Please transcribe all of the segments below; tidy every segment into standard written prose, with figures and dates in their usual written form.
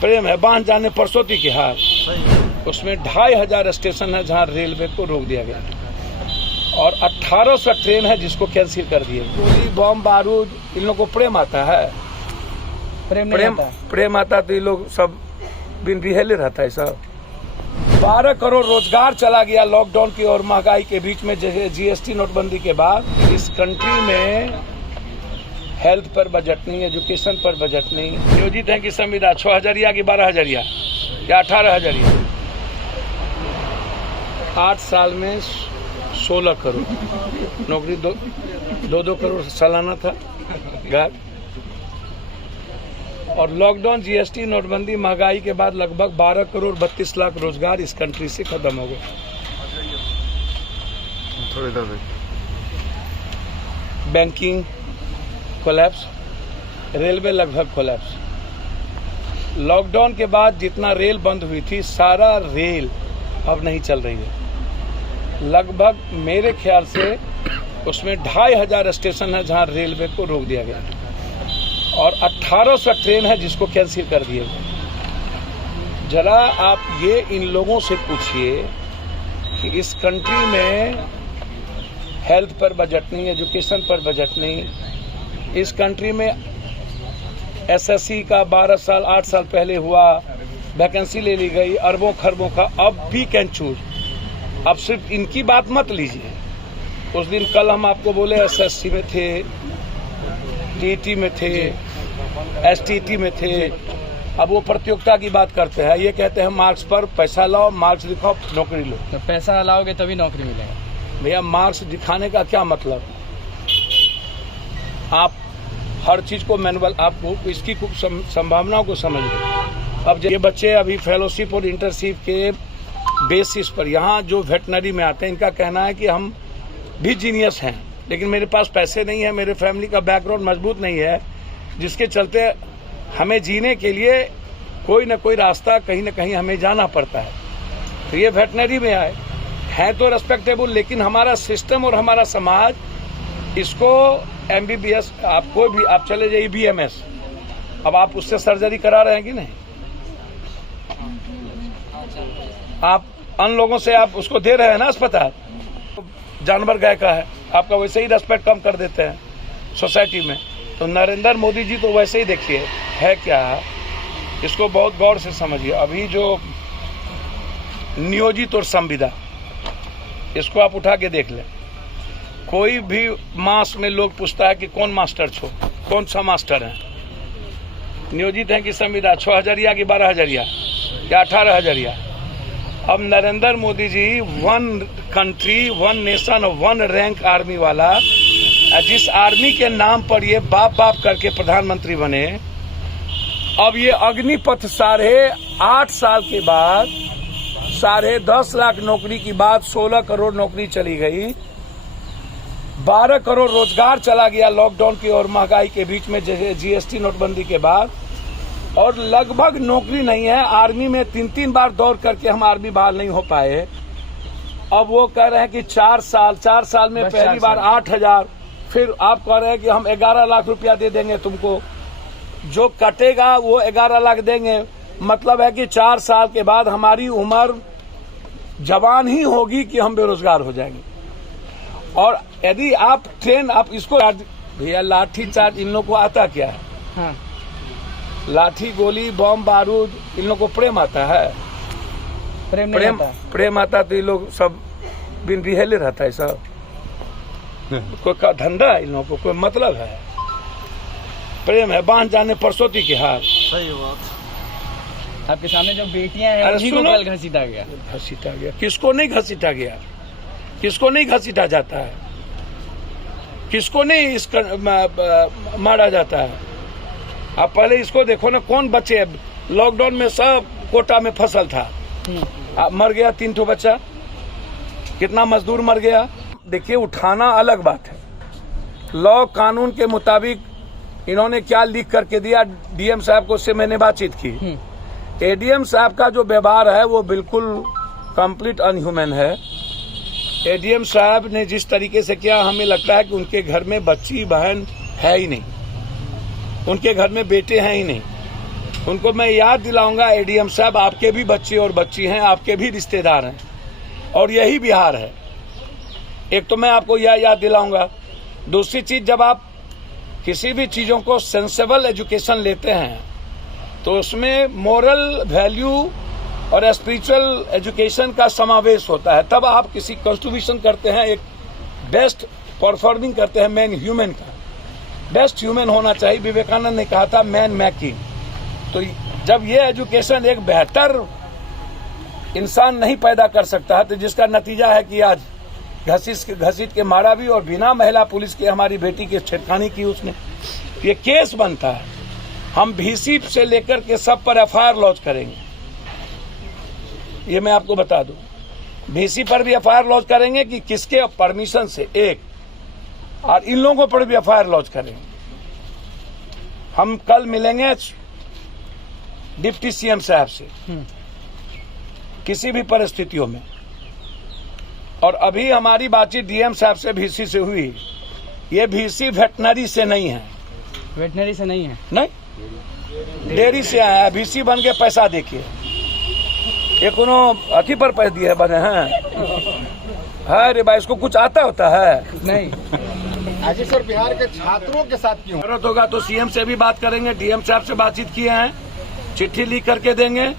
प्रेम है बांध जाने परसोती के हाल। उसमें 2500 स्टेशन है जहां रेलवे को रोक दिया गया और 1800 ट्रेन है जिसको कैंसिल कर दिए। गोली बम बारूद इन लोगों को प्रेम आता है, प्रेम आता तो ये लोग सब बिन रिहेले रहता है सब। 12 करोड़ रोजगार चला गया लॉकडाउन की और महंगाई के बीच में। जैसे जीएसटी नोटबंदी के बाद इस कंट्री में हेल्थ पर बजट नहीं, एजुकेशन पर बजट नहीं। नियोजित है कि संविदा 6000 की 12000 या 18000। 8 साल में 16 करोड़ नौकरी, 2 करोड़ सालाना था गार। और लॉकडाउन, जीएसटी, नोटबंदी, महंगाई के बाद लगभग 12 करोड़ 32 लाख रोजगार इस कंट्री से खत्म हो गए। बैंकिंग कोलैप्स, रेलवे लगभग कोलैप्स। लॉकडाउन के बाद जितना रेल बंद हुई थी सारा रेल अब नहीं चल रही है। लगभग मेरे ख्याल से उसमें 2500 स्टेशन है जहां रेलवे को रोक दिया गया और 1800 ट्रेन है जिसको कैंसिल कर दिए गए। जरा आप ये इन लोगों से पूछिए कि इस कंट्री में हेल्थ पर बजट नहीं, एजुकेशन पर बजट नहीं। इस कंट्री में एसएससी का 12 साल 8 साल पहले हुआ, वैकेंसी ले ली गई अरबों खरबों का, अब भी कैन चूज। अब सिर्फ इनकी बात मत लीजिए। उस दिन कल हम आपको बोले एसएससी में थे, टीटी में थे, एसटीटी में थे। अब वो प्रतियोगिता की बात करते हैं, ये कहते हैं मार्क्स पर पैसा लाओ, मार्क्स दिखाओ नौकरी लो। तो पैसा लाओगे तभी नौकरी मिलेगा। भैया मार्क्स दिखाने का क्या मतलब? आप हर चीज को मैनुअल, आपको इसकी खूब संभावनाओं को समझिए। अब ये बच्चे अभी फेलोशिप और इंटर्नशिप के बेसिस पर यहाँ जो वेटनरी में आते हैं, इनका कहना है कि हम भी जीनियस हैं लेकिन मेरे पास पैसे नहीं है, मेरे फैमिली का बैकग्राउंड मजबूत नहीं है, जिसके चलते हमें जीने के लिए कोई न कोई रास्ता कहीं न कहीं हमें जाना पड़ता है। तो ये वेटनरी में आए हैं तो रेस्पेक्टेबल, लेकिन हमारा सिस्टम और हमारा समाज इसको एमबीबीएस, आपको भी आप चले जाइए बीएमएस, अब आप उससे सर्जरी करा रहे हैं कि नहीं? आप अन लोगों से आप उसको दे रहे हैं ना अस्पताल। जानवर गाय का है, आपका वैसे ही रेस्पेक्ट कम कर देते हैं सोसाइटी में। तो नरेंद्र मोदी जी तो वैसे ही देखिए है क्या, इसको बहुत गौर से समझिए। अभी जो नियोजित और संविदा, इसको आप उठा के देख लें। कोई भी मास में लोग पूछता है कि कौन मास्टर छो, कौन सा मास्टर है। नियोजित है कि संविदा 6000 की 12000 या 18000। अब Narendra Modi ji 1 country 1 nation 1 rank army वाला, जिस आर्मी के नाम पर ये बाप बाप करके प्रधानमंत्री बने, अब ये अग्निपथ 8.5 साल के बाद 10.5 लाख नौकरी की बात 16 करोड़ नौकरी चली गई। 12 करोड़ रोजगार चला गया लॉकडाउन की और महंगाई के बीच में, जैसे जीएसटी नोटबंदी के बाद। और लगभग नौकरी नहीं है। आर्मी में 3 बार दौड़ करके हम आर्मी बहाल नहीं हो पाए। अब वो कह रहे हैं कि 4 साल में पहली बार 8000, फिर आप कह रहे हैं कि हम 11 लाख रुपया दे देंगे तुमको, जो कटेगा वो 11 लाख देंगे। मतलब है कि 4 साल के बाद हमारी उम्र जवान ही होगी कि हम बेरोजगार हो जाएंगे। और यदि आप इसको भैया लाठी चार्ज इन लोगों को आता क्या है? हाँ। लाठी गोली बम बारूद इन लोगों को प्रेम आता है, प्रेम आता तो ये लोग सब बिन रिहेले रहता है सब। कोई का धंधा है इन लोगों को, कोई मतलब है? प्रेम है बांध जाने परसोती के हाल। सही बात। आपके सामने जो बेटियां हैं उन्हीं को कल घसीटा गया। किसको नहीं घसीटा गया? किसको नहीं घसीटा जाता है? किसको नहीं मारा जाता है? आप पहले इसको देखो ना, कौन बच्चे लॉकडाउन में सब कोटा में फसल था, मर गया 3 ठो बच्चा, कितना मजदूर मर गया। देखिए उठाना अलग बात है, लॉ कानून के मुताबिक इन्होंने क्या लिख करके दिया। डीएम साहब को, उससे मैंने बातचीत की। एडीएम साहब का जो व्यवहार है वो बिल्कुल कंप्लीट अनह्यूमन है। एडीएम साहब ने जिस तरीके से किया, हमें लगता है कि उनके घर में बच्ची बहन है ही नहीं, उनके घर में बेटे हैं ही नहीं। उनको मैं याद दिलाऊंगा, एडीएम साहब आपके भी बच्चे और बच्ची हैं, आपके भी रिश्तेदार हैं, और यही बिहार है। एक तो मैं आपको यह याद दिलाऊंगा। दूसरी चीज, जब आप किसी भी चीजों को सेंसेबल एजुकेशन लेते हैं तो उसमें मोरल वैल्यू और स्पिरिचुअल एजुकेशन का समावेश होता है। तब आप किसी कंट्रीब्यूशन करते हैं, एक बेस्ट परफॉर्मिंग करते हैं मैन ह्यूमन का। बेस्ट ह्यूमन होना चाहिए। विवेकानंद ने कहा था मैन मेकिंग। तो जब ये एजुकेशन एक बेहतर इंसान नहीं पैदा कर सकता है, तो जिसका नतीजा है कि आज घसीट के मारा भी, और बिना महिला पुलिस के हमारी बेटी की छेड़खानी की उसने, ये केस बनता है। हम भीसी से लेकर के सब पर एफआईआर लॉन्च करेंगे, ये मैं आपको बता दूं। भीसी पर भी एफआईआर लॉन्च करेंगे कि किसके परमिशन से, एक, और इन लोगों पर भी एफआईआर लॉन्च करेंगे। हम कल मिलेंगे डिप्टी सीएम साहब से किसी भी परिस्थितियों में, और अभी हमारी बातचीत डीएम साहब से भीसी से हुई। ये भीसी वेटनरी से नहीं है, वेटनरी से नहीं है, नहीं, डेयरी से आया है। भीसी बन के पैसा देखिए, ये कोनो अथी पर पैसे दिए बने हैं। अरे भाई, इसको कुछ आता होता है नहीं। आज सर बिहार के छात्रों के साथ क्यों? जरूरत होगा तो सीएम से भी बात करेंगे, डीएम साहब से बातचीत किए हैं, चिट्ठी लिख करके देंगे।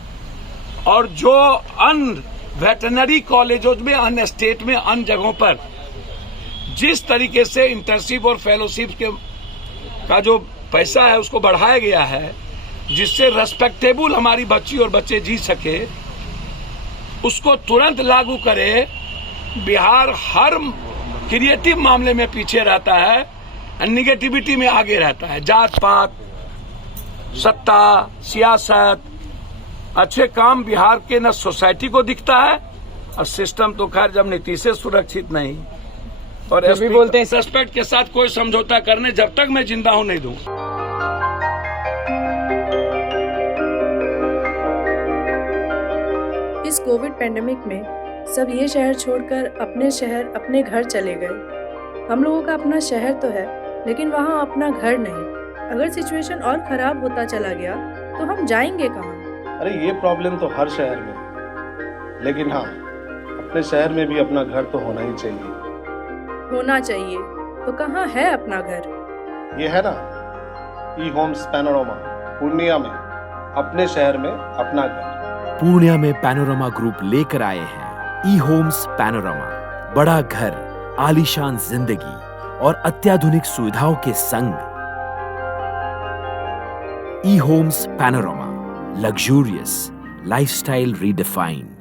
और जो अन्य वेटनरी कॉलेजों में, अन्य स्टेट में, अन्य जगहों पर जिस तरीके से इंटर्नशिप और फेलोशिप का जो पैसा है उसको बढ़ाया गया है, जिससे रेस्पेक्टेबल हमारी बच्ची और बच्चे जी सके, उसको तुरंत लागू करे। बिहार हर क्रिएटिव मामले में पीछे रहता है, निगेटिविटी में आगे रहता है। जात पात, सत्ता, सियासत, अच्छे काम बिहार के न सोसाइटी को दिखता है, और सिस्टम तो खैर जब नीतीश से सुरक्षित नहीं, और भी बोलते हैं सस्पेक्ट के साथ कोई समझौता करने जब तक मैं जिंदा हूं नहीं दूंगा। इस कोविड पेंडेमिक में सब ये शहर छोड़कर अपने शहर, अपने घर चले गए। हम लोगों का अपना शहर तो है, लेकिन वहाँ अपना घर नहीं। अगर सिचुएशन और खराब होता चला गया तो हम जाएंगे कहाँ? अरे ये प्रॉब्लम तो हर शहर में है, लेकिन हाँ, अपने शहर में भी अपना घर तो होना ही चाहिए। होना चाहिए तो कहाँ है अपना घर? ये है ना, ई होम्स पैनोरमा, पूर्णिया में, अपने शहर में अपना घर। पूर्णिया में पैनोरमा ग्रुप लेकर आए हैं ई होम्स पैनोरमा। बड़ा घर, आलीशान जिंदगी और अत्याधुनिक सुविधाओं के संग। E Homes Panorama, luxurious lifestyle redefined।